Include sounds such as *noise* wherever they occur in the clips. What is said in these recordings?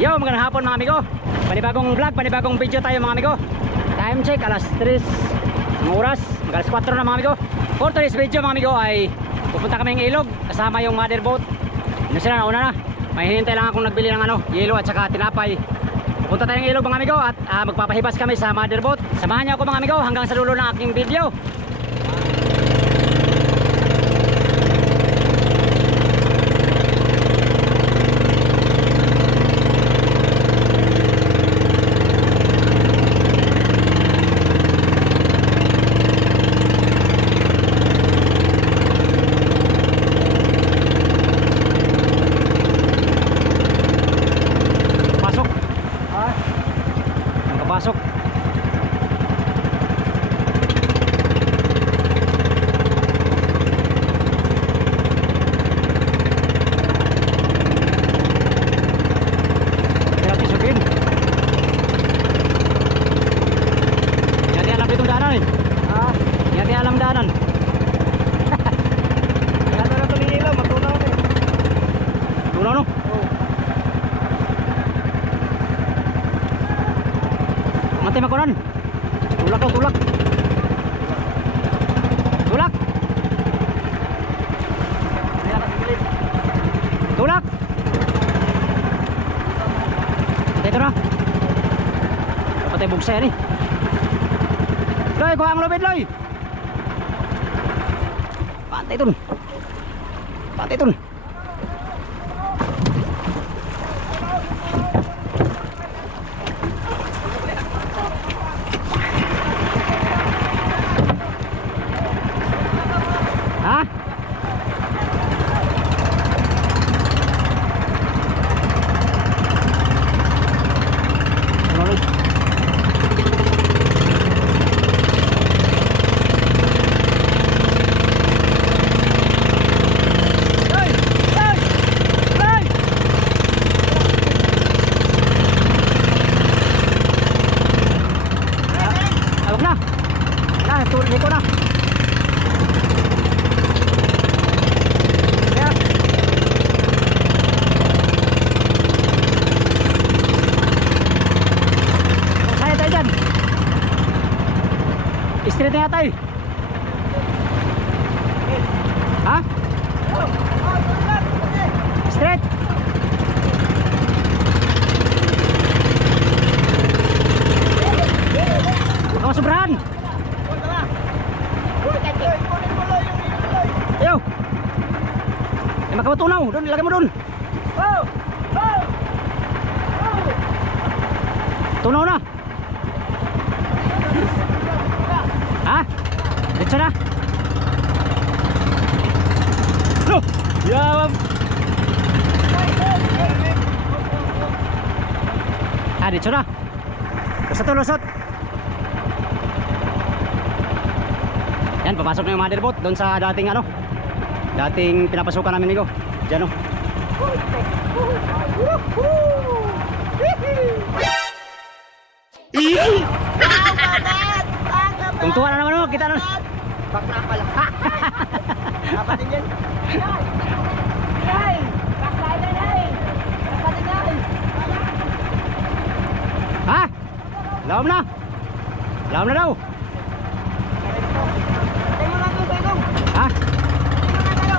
Yo, magandang hapon mga amigo. Panibagong vlog, panibagong video tayo mga amigo. Time check, alas 3 ang oras. Mag alas 4 na mga amigo. For today's video mga amigo ay pupunta kami ng ilog kasama yung mother boat. Ano sila, nauna na. May hinintay lang akong nagbili ng ano, yelo at saka tinapay. Pupunta tayong ilog mga amigo at ah, magpapahibas kami sa mother boat. Samahan niyo ako mga amigo hanggang sa dulo ng aking video. Pasok. Nakapasok. Kaya pisukin. Hindi natin alam ditong daanan eh. Ha? Hindi natin alam daanan. Kaya na tumigilaw, matunaw na eh. Dulo no? Oo. Mati makunan. Tulak daw, tulak. Tulak. Kaya nakasigilid. Tulak. Dito na. Dapat tayo bugsa yan eh. Loy, kuha ang lubid, Loy. Patay tun. Patay tun. Ha? Ano, Loy? Loy! Loy! Loy! Ah, wag na. Na, tuloy ko na. Kaya. Saya tayo dyan. Straight na tayo. Ha? Straight. Huwag ka masobrahan. Ayaw. Eh, makabatunaw. Doon, ilagay mo doon. Tunaw na. Ha? Diretso na. No! Yawam! Ah, diretso na. Lusot to, lusot. Yan, papasok na yung mother boat doon sa dating ano. Dating pinapasukan namin nigo. Diyan oh. Kung tuwa na naman oh, kita na. Bakla pala. *laughs* Dapat din yan. Ha? Lawam na. Lawam na daw. Tayo mo lang doon, tayo doon. Ha? Tayo mo lang tayo.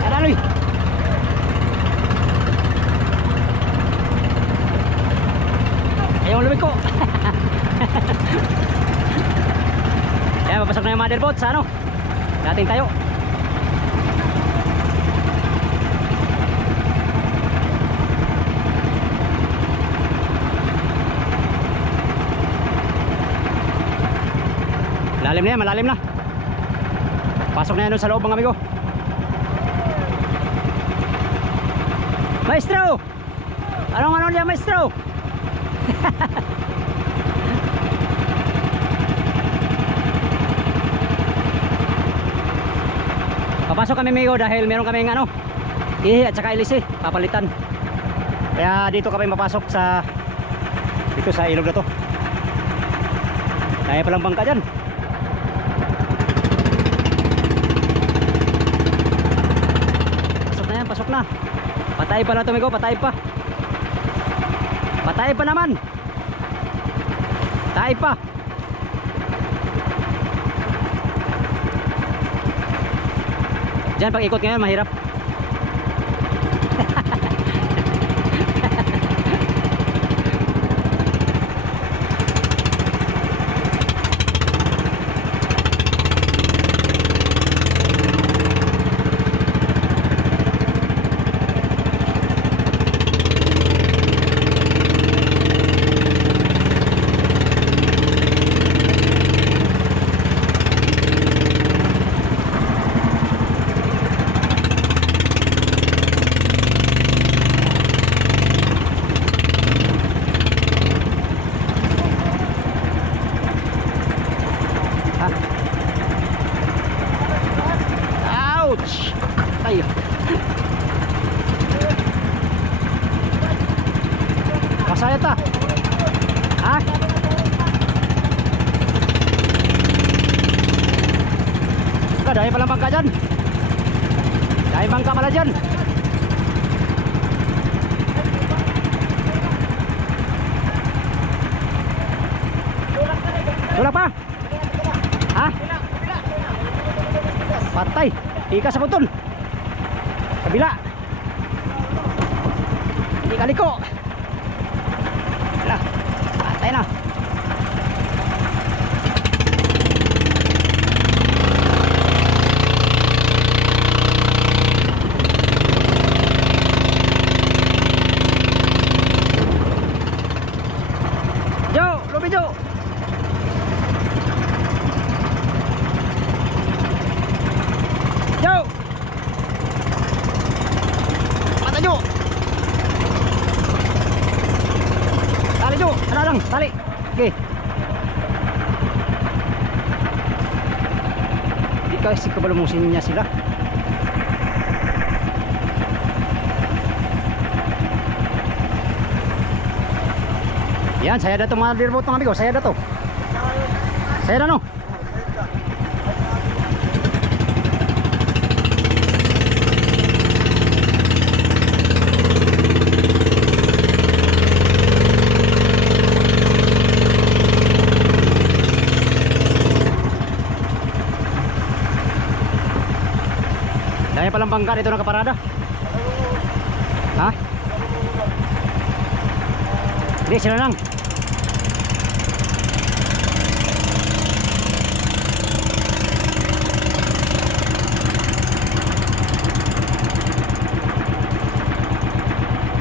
Ada Luy. Ayaw lumig ko. Kaya papasok na yung mother boat sa ano? Dating tayo. Lalim na yan, malalim na. Pasok na yan sa loob mga amigo. Maestro! Anong ano niya maestro? *laughs* Papasok kami Migo dahil meron kaming ano Ihi at saka ilisi Papalitan. Kaya dito kami mapasok sa Dito sa ilog na to. Kaya palang bangka dyan. Pasok na yan, pasok na. Patay pa na to Migo, patay pa. Patay pa naman. Tayo pa. Diyan pag ikot ngayon mahirap. Ha? Ouch! Ay. Masaya ta. Ha? Ka, dahil palang bangka dyan. Dahil bangka pala dyan. Wala pa? Ha? Patay. Ika sa butol. Kabila. Kaliko. Wala. Patay na. Joe, Ruby Joe. Yo! Mata nyo! Tali nyo! Ano lang? Tali! Okay. Hindi kasi kabalumusin niya sila. Yan, saya na to mga dearboat mga amigo. Saya na to. Saya na no? Palang bangka dito nakaparada. Ha? Hindi, sila lang.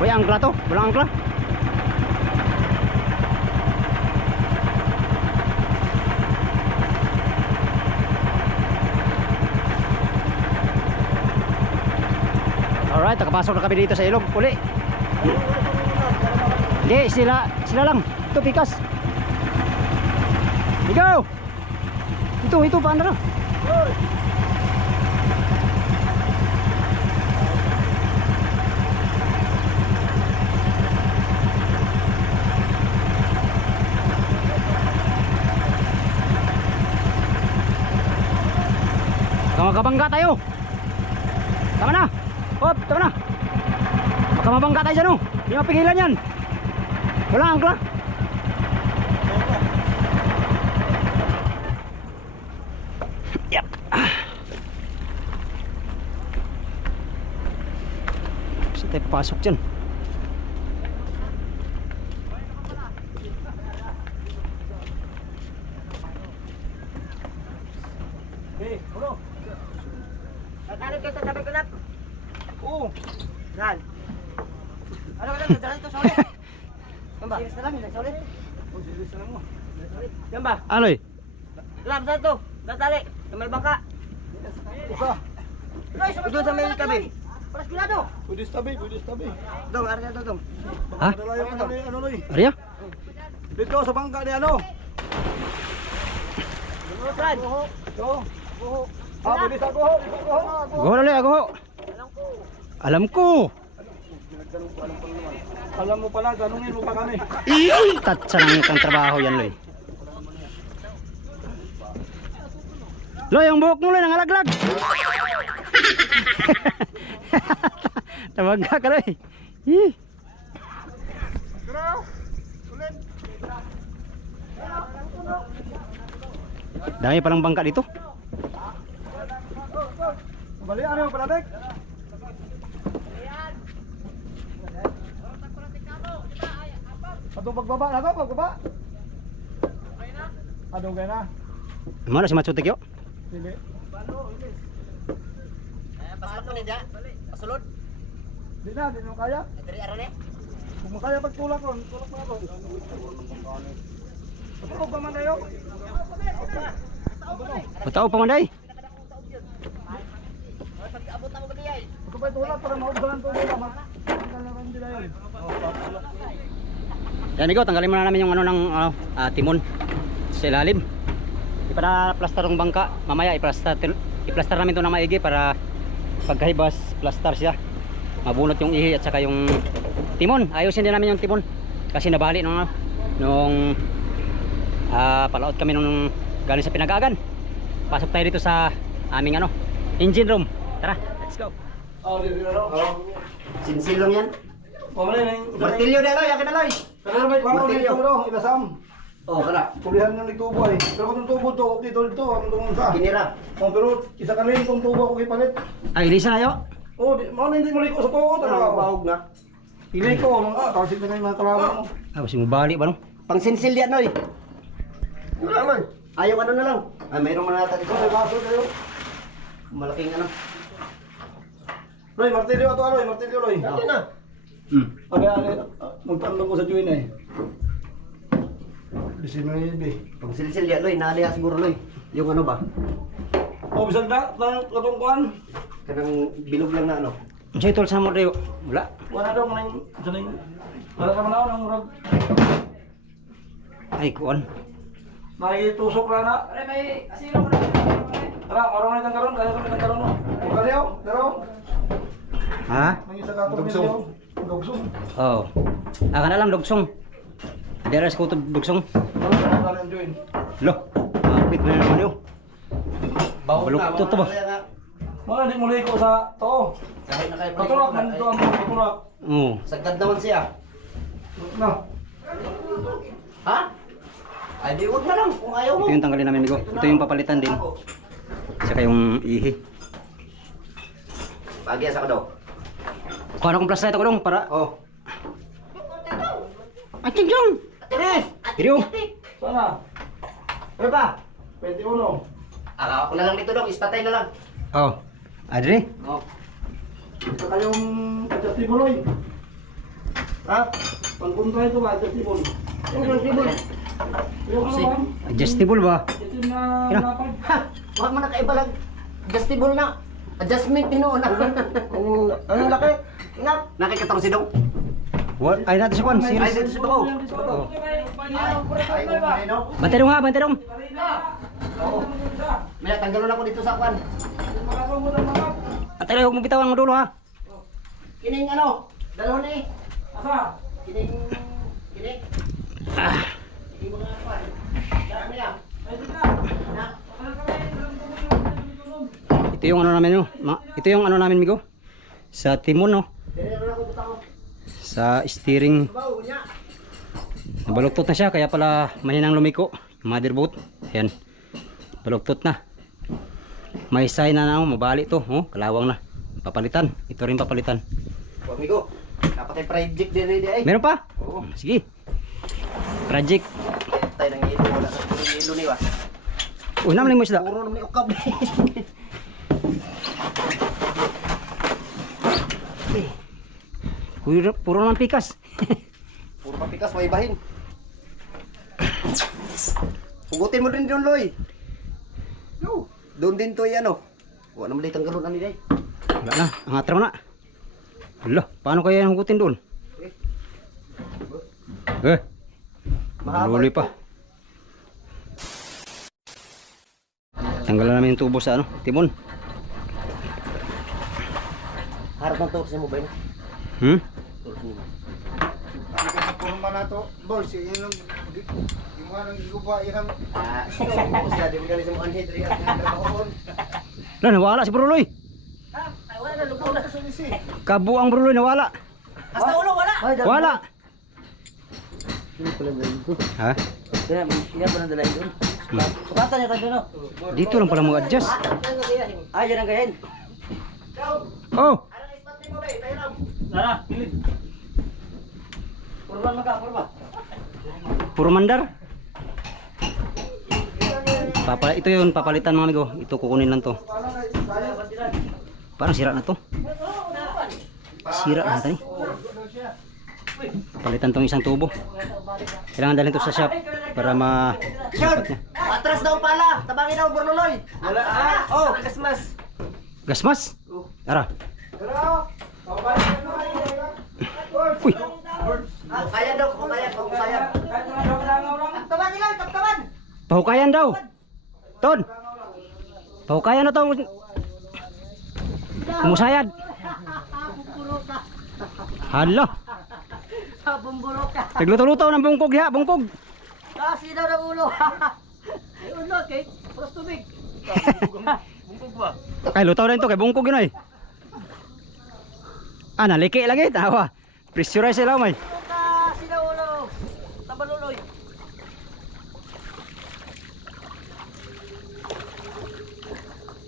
Uy, angkla to. Walang angkla. Nakapasok na kami dito sa ilog. Uli. Hindi, sila, sila lang. Ito, pikas. Ikaw! Ito, ito, paano na? Baka magkabangga tayo. Tama na. Hop, tama na. Baka mabangga tayo dyan oh. Hindi mapigilan yan. Wala angkla. Yep. Saan tayo papasok dyan? Hey, bro. Nakalit kayo sa tabi ko lang. Oo. Yan. Ano ka lang, nagdalan ito sa ulit. Yan ba? Serious na lang, nasa ulit. Oh, serious na lang mo. Yan ba? Aloy. Lam, saan to? Natali. Sa may bangka. Isa. Doon sa may tabi. Paras kilado. Pwede tabi, pwede tabi. Dong, arya to, dong. Ha? Dala yung ano ni ano ni. Arya? Dito sa bangka ni ano. Saan? Ito. Ah, pwede sa goho, sa goho. Go na ulit, go. Alam ko. Alam mo pala, tanungin mo pa kami. Tatsa ng itang trabaho yan, Loy. Loy, ang buhok mo, Loy, nangalaglag. *laughs* Tawag ka, Loy. Ih. Dami palang bangka dito. Bali, ano yung palatik? Atong pagbaba na to, pagbaba. Adong gana. Mana si Matsutik yo? Dili. Pasulod mo niya. Pasulod. Di na, di na kaya. Dari arane. Kung makaya pagtulak ron, tulak na pa tayo. Matao pa man day. Abot na mo gani ay. Ito pa tulak para maubsahan to nila. Tanggal na rin nila yun. Yan amigo, tanggalin muna namin yung ano ng ano, ah, timon sa ilalim. Ipa na plaster ng bangka. Mamaya i-plaster i-plaster namin 'to ng maigi para pagkahibas plaster siya. Mabunot yung ihi at saka yung timon. Ayusin din namin yung timon kasi nabali nung ano, nung ah, palaot kami nung galing sa pinagagan. Pasok tayo dito sa aming ano, engine room. Tara, let's go. Oh, di na ro. Sinsilong yan. Oh, na yung... Martilyo na loy, akin na na Martilyo. ito ilasam. Oh, kana. Tulihan ng nagtubo ay. Pero kung tubo to, dito dito, ang tungon sa. Kinira. Oh, pero isa ka rin itong tubo ko ipalit. Ay, ilisa na yo. Oh, di, mo hindi mo liko sa tubo. Ano, Ano bahog nga. Pili ko, mga kasi na yung mga kalaman mo. Ah, kasi mabali ba no? Pang sinsil yan loy. Wala man. Ayaw ano na lang. Ah, mayroong mga nata dito. Ito, may baso kayo. Malaking ano. Roy, martilyo ito, Roy, martilyo, Roy. Ito na. Hmm. Pagka, magtanong ko sa Juin eh. Bisinaybe. Pang silsil yan loy, naaliha siguro loy. Yung ano ba? Oh, bisag na, ng katungkuan. Kanang bilog lang na ano. Sa itol sa mo. Wala. Wala daw manang, saning, wala ka man ako ng murag. Ay, kuan. Nakitusok na na. Aray, may asilo mo na. Tara, marunong na itang karon, kaya kami itang karon. Huwag ka pero, Ha? ka Dugsong. Dugsong. Oh. Aka na lang dugsong. Dera sa kutob dugsong. Ka? Lo. Kapit na naman yun. Baluktot to ba? Kaya nga, Mga hindi mo liko sa to. Kahit na kayo Patulak man ito ang patulak. Oo. Sagad naman siya. Na. Ha? Ay di wag na lang kung ayaw mo. Ito yung tanggalin namin, amigo. Ito yung papalitan din. Saka yung ihi. Bagya sa kado. Kuha na kong plus ito ko dong para... Oh. Ay, tingjong! Teres! Diriyo! Sana. Ano ba? 21. Akala ko na lang dito dong, ispatay na lang. Oh. Adri? Oh. Isa kayong adjustable oy. Ha? Pangkontra ito ba, adjustable? Adjustable. Ano ba? Adjustable ba? Ito na! Huwag mo na kaibalag. Adjustable na. Adjustment tinuon na. *laughs* Ang laki. Ngap. Nakikatong si Dong. What? Ay, natin sa kwan. Ay, dito si no. Bantay dong ha, bantay dong. Tanggalon ako dito sa kwan. At tayo, huwag mo bitawan mo dulo ha. Kining ano? Dalawon ni. Asa? Kining kining. Ah. Ito yung ano namin, no? Ma- Ito yung ano namin, migo. Sa timon, no? Sa steering. Nabaluktot na siya, kaya pala mahinang lumiko. Motherboard. Ayan. Baluktot na. May sign na na, oh, mabali to. Oh, kalawang na. Papalitan. Ito rin papalitan. Amigo. Dapat ay project din ay. Meron pa? Oo. Sige. Project. Tayo nang ilo wala sa ilo ni wa. Uy, naman mo isda. Puro naman ukab. *laughs* Puro, puro naman pikas. *laughs* Puro papikas may bahin. Hugutin mo din doon, Loy. Yo. Doon din to yan, oh. Wala naman litang galon ani day. Wala na. Ang atra mo na. Hala, paano kaya yung hugutin doon? Eh, Mahaba luli ito. pa. Tanggalan namin yung tubo sa ano, timon. Harap ng torso mo ba yun? Hmm? Torso mo. Puro man nato, boys, yun ang yung ang Ah, *laughs* sila di mo galing sa mga anhid riya. Lah, nawala si Bruloy. Ay, wala na lupo na. Kabuang Bruloy nawala. Hasta ulo wala. Wala. Ha? Kaya, kaya pa nang dalahin doon. Sukatan niya tayo, no? Dito lang pala mo adjust. Ah, yan ang gahin. Oh! Tara, kilit. Purban maka, purban. Puro mandar. Papa, ito yun, papalitan mga amigo. Ito kukunin lang to. Parang sira na to. Sira na ito Palitan tong isang tubo. Kailangan dalhin to sa shop para ma niya. Atras daw pala. Tabangin daw, Borloloy. Wala. Ah, oh, kasmas. Gasmas? Tara. Uy, kaya daw, kaya, kaya. Tabangin lang, tabtaban. pahukayan daw. Ton. Pahukayan na to. Kumusayad. *laughs* Hala. *laughs* Bumburok ka. Nagluto-luto ng bungkog ya, bungkog. Kasi daw *laughs* na ulo. Ay, ulo, kay. Puros tubig. Kay lutaw rin to kay bungkog yun ay. Ah, naliki lagi tawa. Pressurize sila may. Kasi daw ulo. Tabaluloy.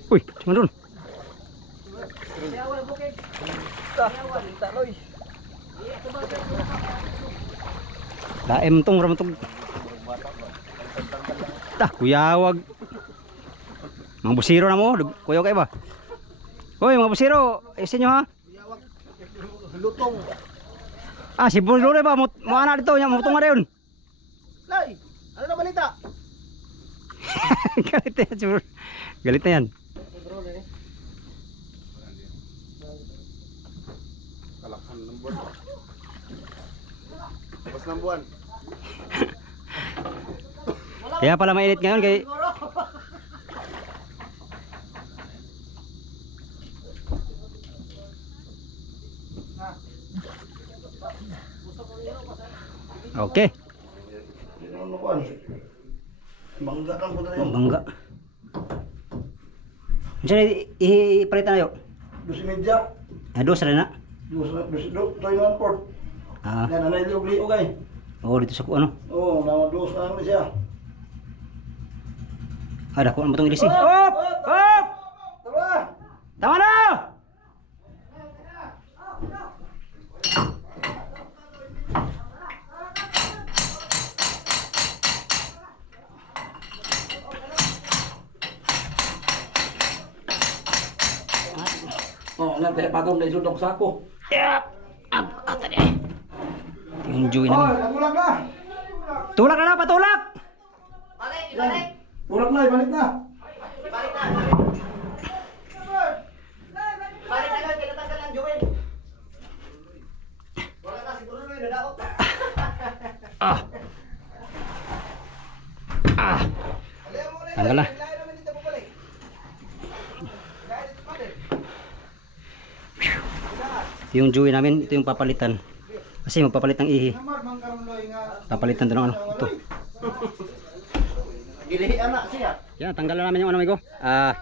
Uy, cuma dun. Yawal bukid. Yawal, taloy. Daem tong ram tong. Tah, kuyawag. Mga busiro na mo, kuyaw kay ba? Hoy, mga busiro, isin nyo ha. Lutong. Ah, si Bulure ba? Mo, mo anak dito, nya mo tunga rin. Lay, ano na balita? *laughs* Galit na yan, Bul- Galit na yan. Tapos ng buwan. Kaya pala mainit ngayon kay Okay? Bangga lang po yun. bangga. Diyan ipalitan na yo. Dos media. Ah, dos rin na. Dos, dos, dos, toy one port. Ah, Yan, anay liog liog ay. oh dito sa ku- ano. Oo, nama dos na lang siya. Ada ko ang butong ilisi. Hop! Hop! Tara! Tama na! Oh, nga, kaya pagong na isudok sa ako. Yep! Ag, ata di. Yung Joey Oh, namin. nagulag na! Tulak na na, patulak! Balik, balik. Tulak na, ibalik na! Balik na. Balik na lang, kinatanggal lang, Joel. Wala na, siguro na nadaot. Ah! Ah! Tanggal na. Yung Joey namin, ito yung papalitan. Kasi magpapalit ng ihi. Papalitan to ng ano. Gilihi anak siya. Yan, tanggalan namin yung ano, amigo. Ah,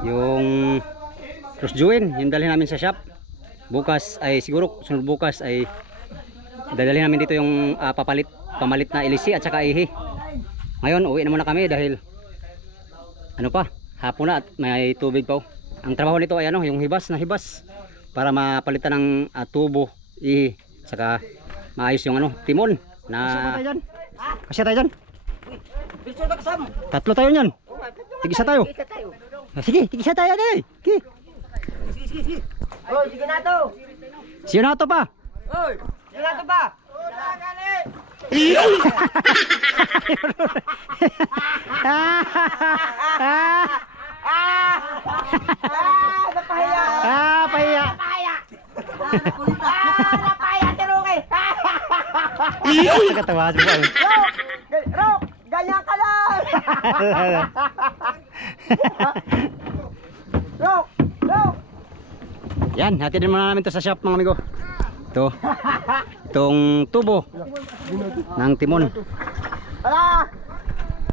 yung cross join, yung dalhin namin sa shop. Bukas ay siguro sunod bukas ay dadalhin namin dito yung ah, papalit pamalit na ilisi at saka ihi. Ngayon, uwi na muna kami dahil ano pa, hapon na at may tubig pa. oh. Ang trabaho nito ay ano, yung hibas na hibas para mapalitan ng ah, tubo, ihi, saka maayos yung ano, timon na Kasi tayo dyan. Bilso na kasam. Tatlo tayo niyan. Tig-isa tayo. Kita tayo. Ah, Sige, tig-isa tayo dali. Sige. Oh, sige na to. Siyo na to pa. Oy, sige na to ba? Ah, napahiya. ah, pahiya. Ah, napahiya, tirungi. Nakatawa si Paul. Rok, Rok, ganyan ka lang. *laughs* Rok, Rok. Yan, hatid muna namin to sa shop mga amigo. Ito. Itong tubo ng timon. Ala.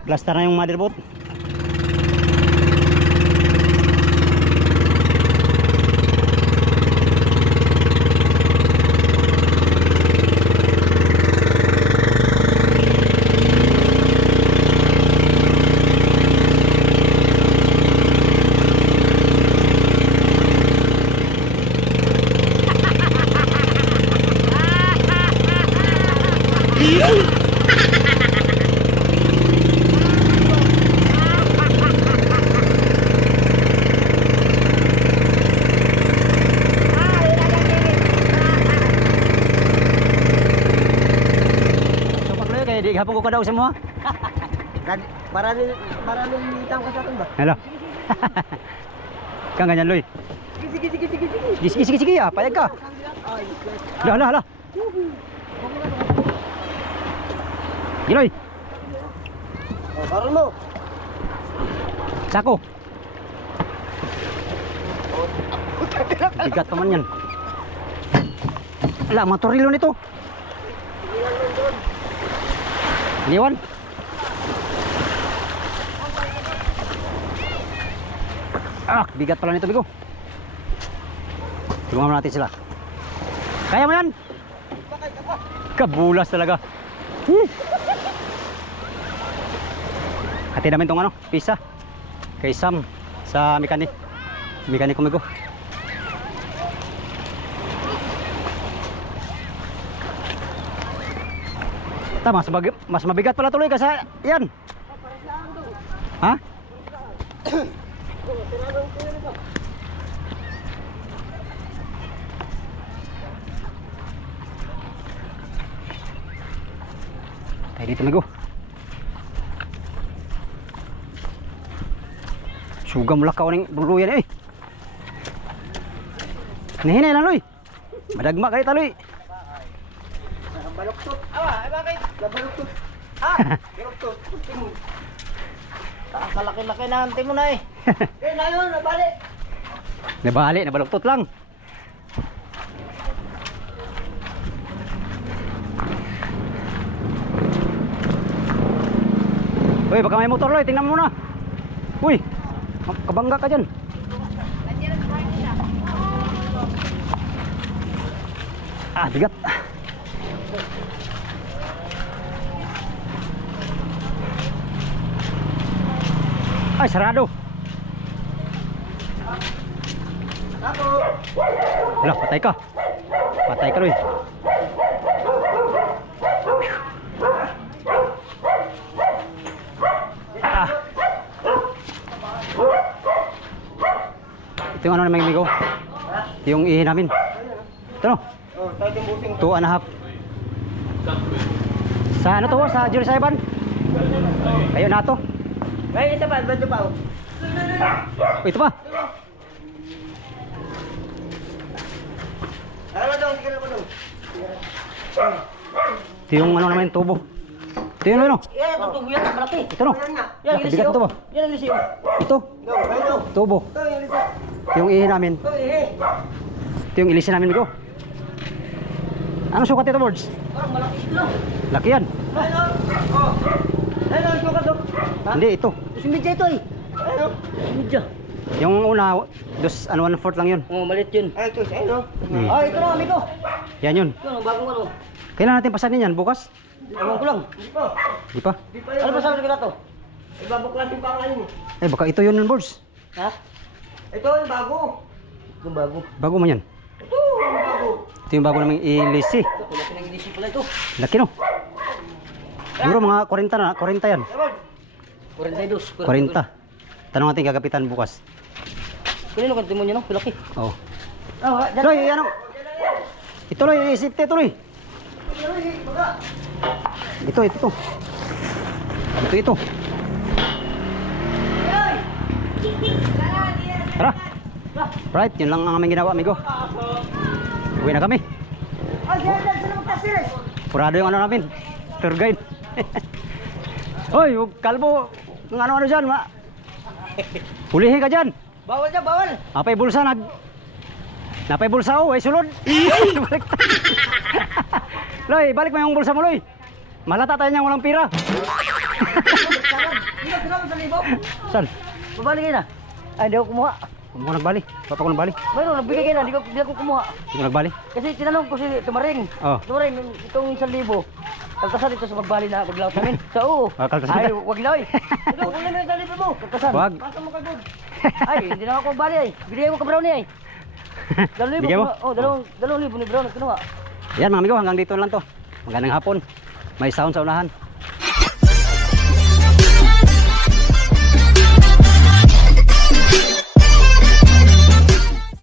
Plaster na yung motherboard. So pagloy kay ha? Kad- Para para litang ka sa akin ba? Hello. Kang ganyan loy. Sige, sige, sige, sige, sige. Sige sige sige sige ah, payag ka. Hala hala hala. Giloy, oh, karon mo. sako. Bigat naman yan. Wala, mga torilo nito. Iniwan. Ah, bigat pala nito, Bigo. Tulungan natin sila. Kaya mo yan? Kabulas talaga. Hati namin tong ano, pisa. Kay Sam sa mekanik. Mekaniko Migo. Ta, mas, bag, mas mabigat pala tuloy kasi yan. Ha? Tayo dito Migo. Sugam lakaw ning buluyan eh. Nihinay lang loy. Madagma kay taloy. Baluktot. Ah, *laughs* ay bakit? Labaluktot. Ah, baluktot. Kakalaki-laki na ang timon na eh. *laughs* Eh, na yun, nabali. Nabali, nabaluktot lang. Uy, baka may motor loy, tingnan mo na. Uy, kabangga ka dyan. Ah, bigat. Ay, sarado. Wala, patay ka. Patay ka, Loy. Ah. Ito yung ano naman migo. Ito yung ihi namin. Ito no, yung two and a half. Sa ano to, sa Saiban? Ayun na to. Ay, isa pa, advance pa. oh. Oh, ito pa. Ano daw, sige na ko daw. Ito yung ano naman, tubo. Ito yung ano. Yan, ito tubo yan, malaki. Ito no. Yan nga. Yan, Yan, yung bigat lisiyo. ito ba? Yan ang lisiyo. Ito, tubo. Ito yung lisiyo. Ito yung ihi namin. Ito, eh. Ito yung ilisin namin, Migo. Ano sukat ito, Bords? Parang malaki ito. Laki yan. Ayun oh. Oh, sukat oh. Ha? Hindi, ito. Ito si Midja ito eh. Oh. Midja. Yung una, dos, ano, one fourth lang yun. Oh, malit yun. Ay, ito, oh. Hmm. Ah, ito na, amigo. Yan yun. Ito, ang bagong ano. Kailan natin pasanin yan? Bukas? Ewan ko lang. Hindi pa. Di pa? Ano ba sabi ko na to? Ibabuklasin pa ang ano mo. Eh, baka ito yun yung Bords. Ha? Ito yung bago. Yung bago. Bago man yan. Ito, yung bago. Ito yung bago naming ilisi. Ito, wala pinag-inisip pala ito. Laki no? Siguro mga 40 na, 40 yan. Ewan. 42. 40. Tanong natin kagapitan bukas. Kanino kan timon niya no? Pilaki. Oo. Oh, ha? Oh. Loy, ano? Ito Loy, isip ito Loy. Ito, ito, ito. Ito, ito. Tara. Right, yun lang ang aming ginawa, amigo. Uwi na kami. Yan, yan. Purado yung ano namin. Tour guide. Hoy, kalbo. Ng ano-ano dyan, ma. Hulihin ka dyan. Bawal niya, bawal. Apay bulsa nag Napay bulsa oh, ay sulod. *laughs* Baliktad. *laughs* Loy, balik mo yung bulsa mo, Loy. Malata tayo niyang walang pira. Hindi. *laughs* Saan? Babalik kayo na. Ay, hindi ako kumuha. Huwag mo nagbali. Papa ko nagbali. Mayroon, nagbigay kayo na. Hindi ko, hindi ako kumuha. Hindi ko nagbali. Kasi tinanong ko si Tumaring. Oh. Tumaring, itong isang libo. Kaltasan dito sa magbali na maglaot namin. *laughs* So, oo. Ah, kaltasan Ay, wag. Ito, *laughs* kunin mo yung isang libo mo. Kaltasan. Wag. Pasa mo kagod. Ay, hindi na ako magbali ay. Binigay mo ka brownie ay. Dalawang libo. Bigyan mo? *laughs* Oh, dalawang, dalawang libo ni Brown kinuha. Yan mga amigo, hanggang dito lang to. Magandang hapon. May sound sa unahan.